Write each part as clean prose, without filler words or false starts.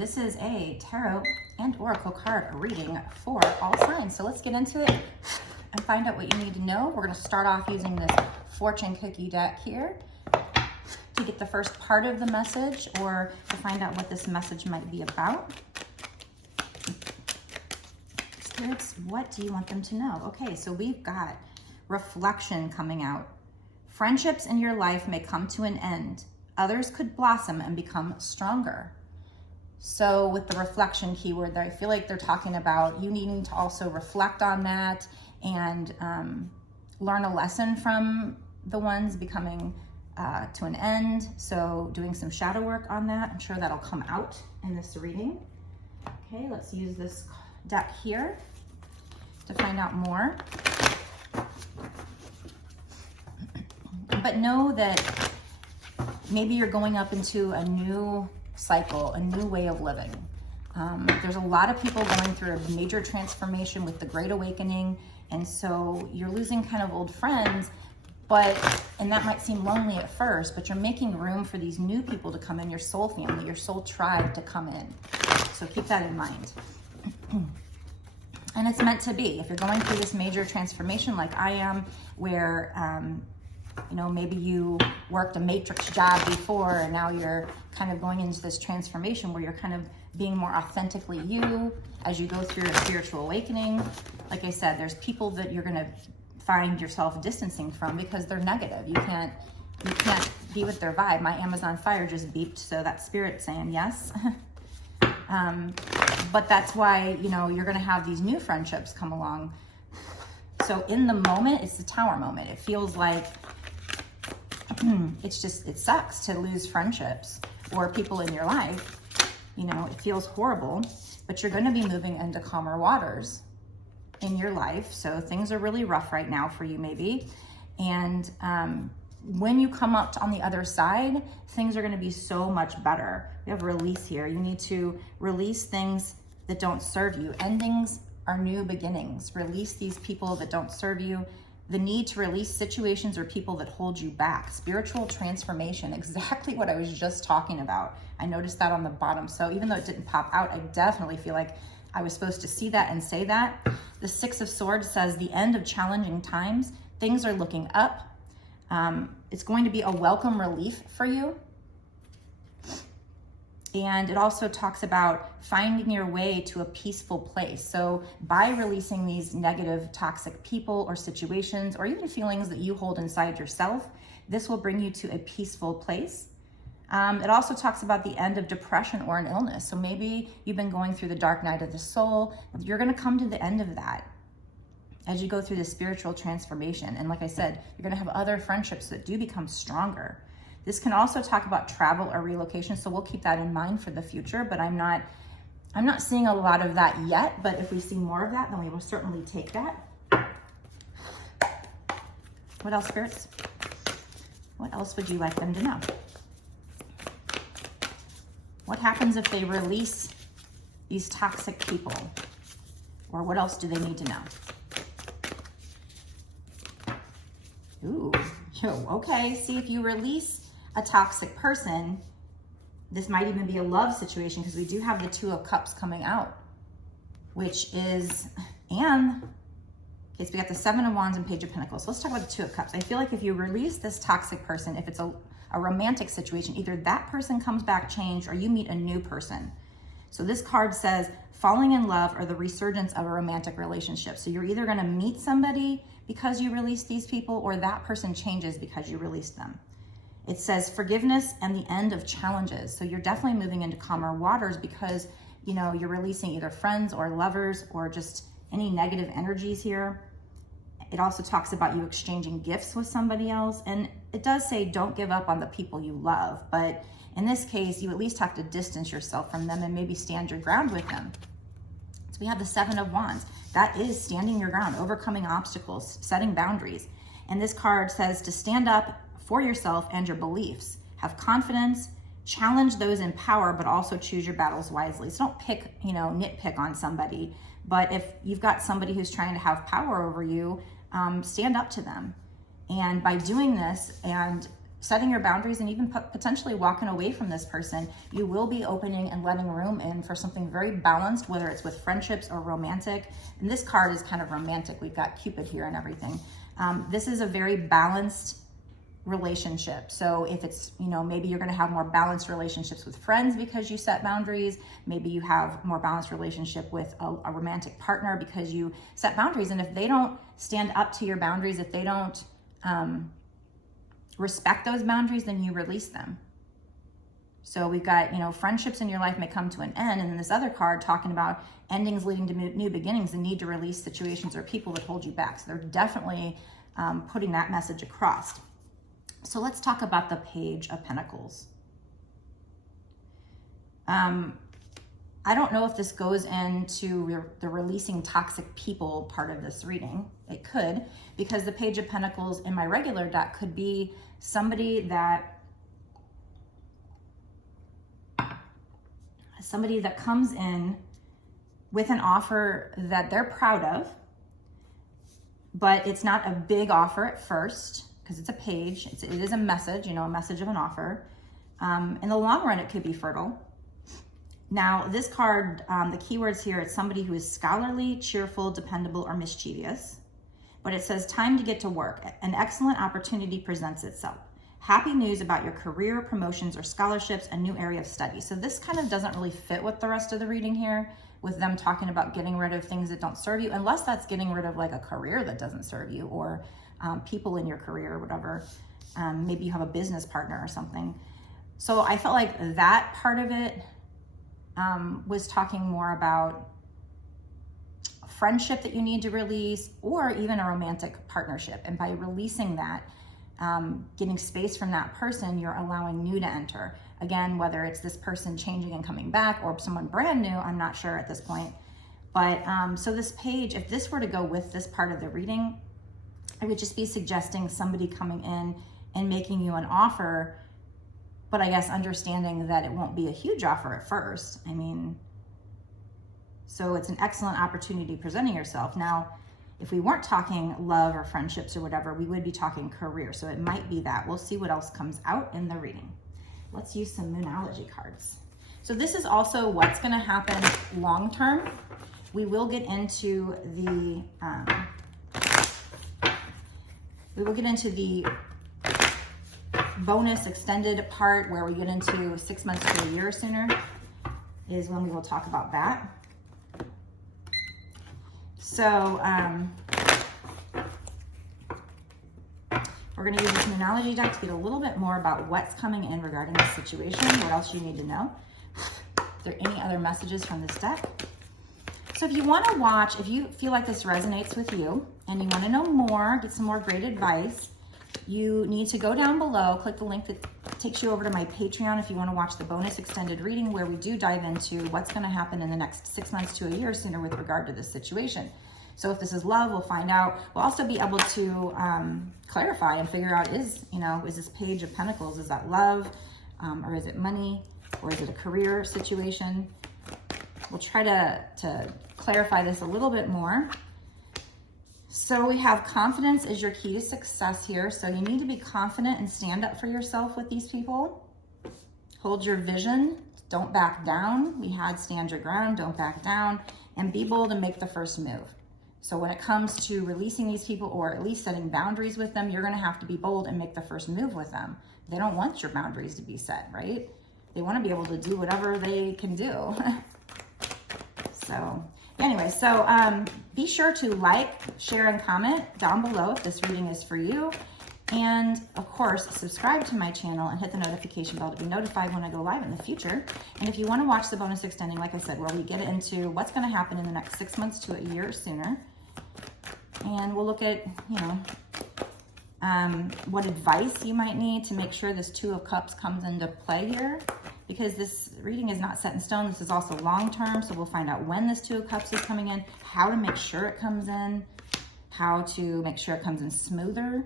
this is a tarot and oracle card reading for all signs. So let's get into it and find out what you need to know. We're going to start off using this fortune cookie deck here to get the first part of the message, or to find out what this message might be about. Spirits, what do you want them to know? Okay, so we've got reflection coming out. Friendships in your life may come to an end. Others could blossom and become stronger. So with the reflection keyword there, I feel like they're talking about you needing to also reflect on that and learn a lesson from the ones becoming to an end. So doing some shadow work on that. I'm sure that'll come out in this reading. Okay, let's use this deck here to find out more. But know that maybe you're going up into a new cycle, a new way of living. There's a lot of people going through a major transformation with the Great Awakening. And so you're losing kind of old friends, and that might seem lonely at first, but you're making room for these new people to come in, your soul family, your soul tribe to come in. So keep that in mind. And it's meant to be. If you're going through this major transformation like I am, where you know, maybe you worked a matrix job before and now you're kind of going into this transformation where you're kind of being more authentically you as you go through a spiritual awakening. Like I said, there's people that you're going to find yourself distancing from because they're negative. You can't be with their vibe. My Amazon Fire just beeped, so that's spirit saying yes. But that's why, you know, you're going to have these new friendships come along. So in the moment, it's the Tower moment. It feels like it sucks to lose friendships or people in your life. You know, it feels horrible, but you're going to be moving into calmer waters in your life. So things are really rough right now for you maybe. And when you come up on the other side, things are going to be so much better. We have release here. You need to release things that don't serve you. Endings are new beginnings. Release these people that don't serve you. The need to release situations or people that hold you back. Spiritual transformation, exactly what I was just talking about. I noticed that on the bottom. So even though it didn't pop out, I definitely feel like I was supposed to see that and say that. The Six of Swords says the end of challenging times. Things are looking up. It's going to be a welcome relief for you. And it also talks about finding your way to a peaceful place. So by releasing these negative, toxic people or situations, or even feelings that you hold inside yourself, this will bring you to a peaceful place. It also talks about the end of depression or an illness. So maybe you've been going through the dark night of the soul. You're going to come to the end of that as you go through the spiritual transformation. And like I said, you're going to have other friendships that do become stronger. This can also talk about travel or relocation, so we'll keep that in mind for the future, but I'm not seeing a lot of that yet, but if we see more of that, then we will certainly take that. What else, spirits? What else would you like them to know? What happens if they release these toxic people? Or what else do they need to know? Ooh, okay, see, if you release a toxic person, this might even be a love situation, because we do have the Two of Cups coming out, which is, and okay, so we got the Seven of Wands and Page of Pentacles. So let's talk about the Two of Cups. I feel like if you release this toxic person, if it's a romantic situation, either that person comes back changed or you meet a new person. So this card says falling in love or the resurgence of a romantic relationship. So you're either going to meet somebody because you release these people, or that person changes because you released them. It says forgiveness and the end of challenges. So you're definitely moving into calmer waters because, you know, you're releasing either friends or lovers or just any negative energies here. It also talks about you exchanging gifts with somebody else. And it does say don't give up on the people you love. But in this case, you at least have to distance yourself from them and maybe stand your ground with them. So we have the Seven of Wands. That is standing your ground, overcoming obstacles, setting boundaries. And this card says to stand up for yourself and your beliefs. Have confidence, challenge those in power, but also choose your battles wisely. So don't pick, you know, nitpick on somebody. But if you've got somebody who's trying to have power over you, stand up to them. And by doing this and setting your boundaries and even potentially walking away from this person. You will be opening and letting room in for something very balanced, whether it's with friendships or romantic. And this card is kind of romantic. We've got Cupid here and everything. This is a very balanced relationship. So if it's, you know, maybe you're going to have more balanced relationships with friends because you set boundaries. Maybe you have more balanced relationship with a romantic partner because you set boundaries. And if they don't stand up to your boundaries, if they don't respect those boundaries, then you release them. So we've got, you know, friendships in your life may come to an end. And then this other card talking about endings leading to new beginnings, the need to release situations or people that hold you back. So they're definitely putting that message across. So let's talk about the Page of Pentacles. I don't know if this goes into the releasing toxic people part of this reading. It could, because the Page of Pentacles in my regular deck could be somebody that comes in with an offer that they're proud of, but it's not a big offer at first because it's a page. It is a message, you know, a message of an offer. In the long run, it could be fertile. Now, this card, the keywords here, it's somebody who is scholarly, cheerful, dependable, or mischievous. But it says, time to get to work. An excellent opportunity presents itself. Happy news about your career, promotions, or scholarships, a new area of study. So this kind of doesn't really fit with the rest of the reading here, with them talking about getting rid of things that don't serve you, unless that's getting rid of like a career that doesn't serve you, or people in your career or whatever. Maybe you have a business partner or something. So I felt like that part of it was talking more about friendship that you need to release, or even a romantic partnership. And by releasing that, getting space from that person, you're allowing new to enter. Again, whether it's this person changing and coming back or someone brand new, I'm not sure at this point. But so this page, if this were to go with this part of the reading, I would just be suggesting somebody coming in and making you an offer, but I guess understanding that it won't be a huge offer at first. I mean, so it's an excellent opportunity presenting yourself. Now, if we weren't talking love or friendships or whatever, we would be talking career. So it might be that. We'll see what else comes out in the reading. Let's use some Moonology cards. So this is also what's going to happen long term. We will get into the bonus extended part where we get into 6 months to a year sooner, is when we will talk about that. So we're going to use this Moonology deck to get a little bit more about what's coming in regarding this situation, what else you need to know. Are there any other messages from this deck? So if you want to watch, if you feel like this resonates with you and you want to know more, get some more great advice, you need to go down below, click the link that takes you over to my Patreon if you want to watch the bonus extended reading, where we do dive into what's going to happen in the next 6 months to a year sooner with regard to this situation. So if this is love, we'll find out. We'll also be able to clarify and figure out, is this Page of Pentacles, is that love, or is it money, or is it a career situation? We'll try to clarify this a little bit more. So we have confidence is your key to success here. So you need to be confident and stand up for yourself with these people. Hold your vision. Don't back down. We had stand your ground. Don't back down. And be bold and make the first move. So when it comes to releasing these people, or at least setting boundaries with them, you're going to have to be bold and make the first move with them. They don't want your boundaries to be set, right? They want to be able to do whatever they can do. So anyway, so be sure to like, share, and comment down below if this reading is for you. And of course, subscribe to my channel and hit the notification bell to be notified when I go live in the future. And if you want to watch the bonus extending, like I said, where we get into what's going to happen in the next 6 months to a year sooner. And we'll look at, what advice you might need to make sure this Two of Cups comes into play here. Because this reading is not set in stone. This is also long-term, so we'll find out when this Two of Cups is coming in, how to make sure it comes in, how to make sure it comes in smoother,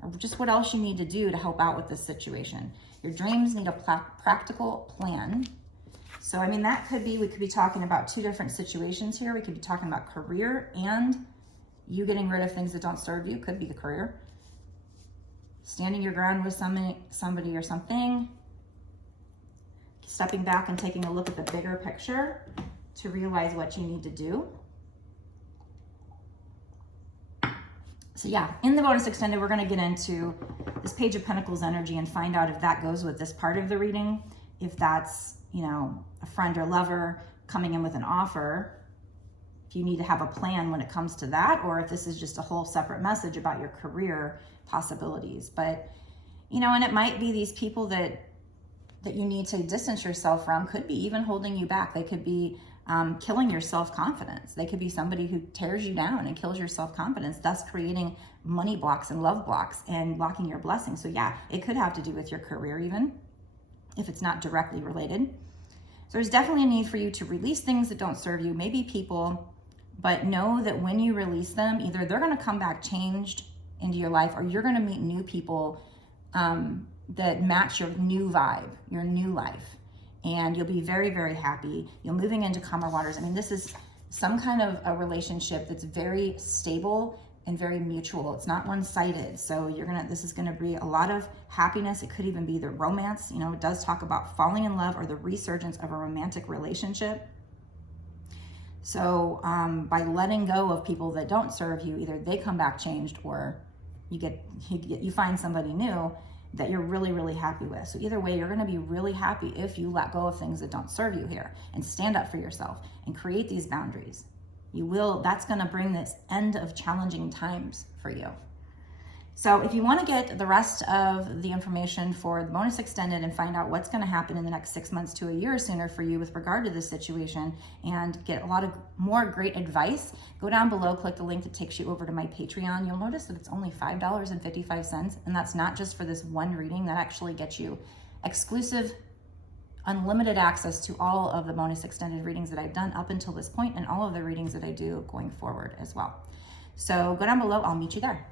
or just what else you need to do to help out with this situation. Your dreams need a practical plan. So, I mean, that could be, we could be talking about two different situations here. We could be talking about career and you getting rid of things that don't serve you. Could be the career. standing your ground with somebody or something, stepping back and taking a look at the bigger picture to realize what you need to do. So yeah, in the bonus extended, we're going to get into this Page of Pentacles energy and find out if that goes with this part of the reading, if that's, you know, a friend or lover coming in with an offer, if you need to have a plan when it comes to that, or if this is just a whole separate message about your career possibilities. But, you know, and it might be these people that you need to distance yourself from, could be even holding you back. They could be killing your self-confidence. They could be somebody who tears you down and kills your self-confidence, thus creating money blocks and love blocks and blocking your blessings. So yeah, it could have to do with your career even, if it's not directly related. So there's definitely a need for you to release things that don't serve you, maybe people, but know that when you release them, either they're going to come back changed into your life, or you're going to meet new people that match your new vibe, your new life. And you'll be very, very happy. You're moving into calmer waters. I mean, this is some kind of a relationship that's very stable and very mutual. It's not one-sided. So this is gonna be a lot of happiness. It could even be the romance. You know, it does talk about falling in love or the resurgence of a romantic relationship. So by letting go of people that don't serve you, either they come back changed, or you find somebody new that you're really, really happy with. So either way, you're gonna be really happy if you let go of things that don't serve you here and stand up for yourself and create these boundaries. That's gonna bring this end of challenging times for you. So if you wanna get the rest of the information for the bonus extended and find out what's gonna happen in the next 6 months to a year sooner for you with regard to this situation and get a lot of more great advice, go down below, click the link that takes you over to my Patreon. You'll notice that it's only $5.55, and that's not just for this one reading. That actually gets you exclusive, unlimited access to all of the bonus extended readings that I've done up until this point, and all of the readings that I do going forward as well. So go down below, I'll meet you there.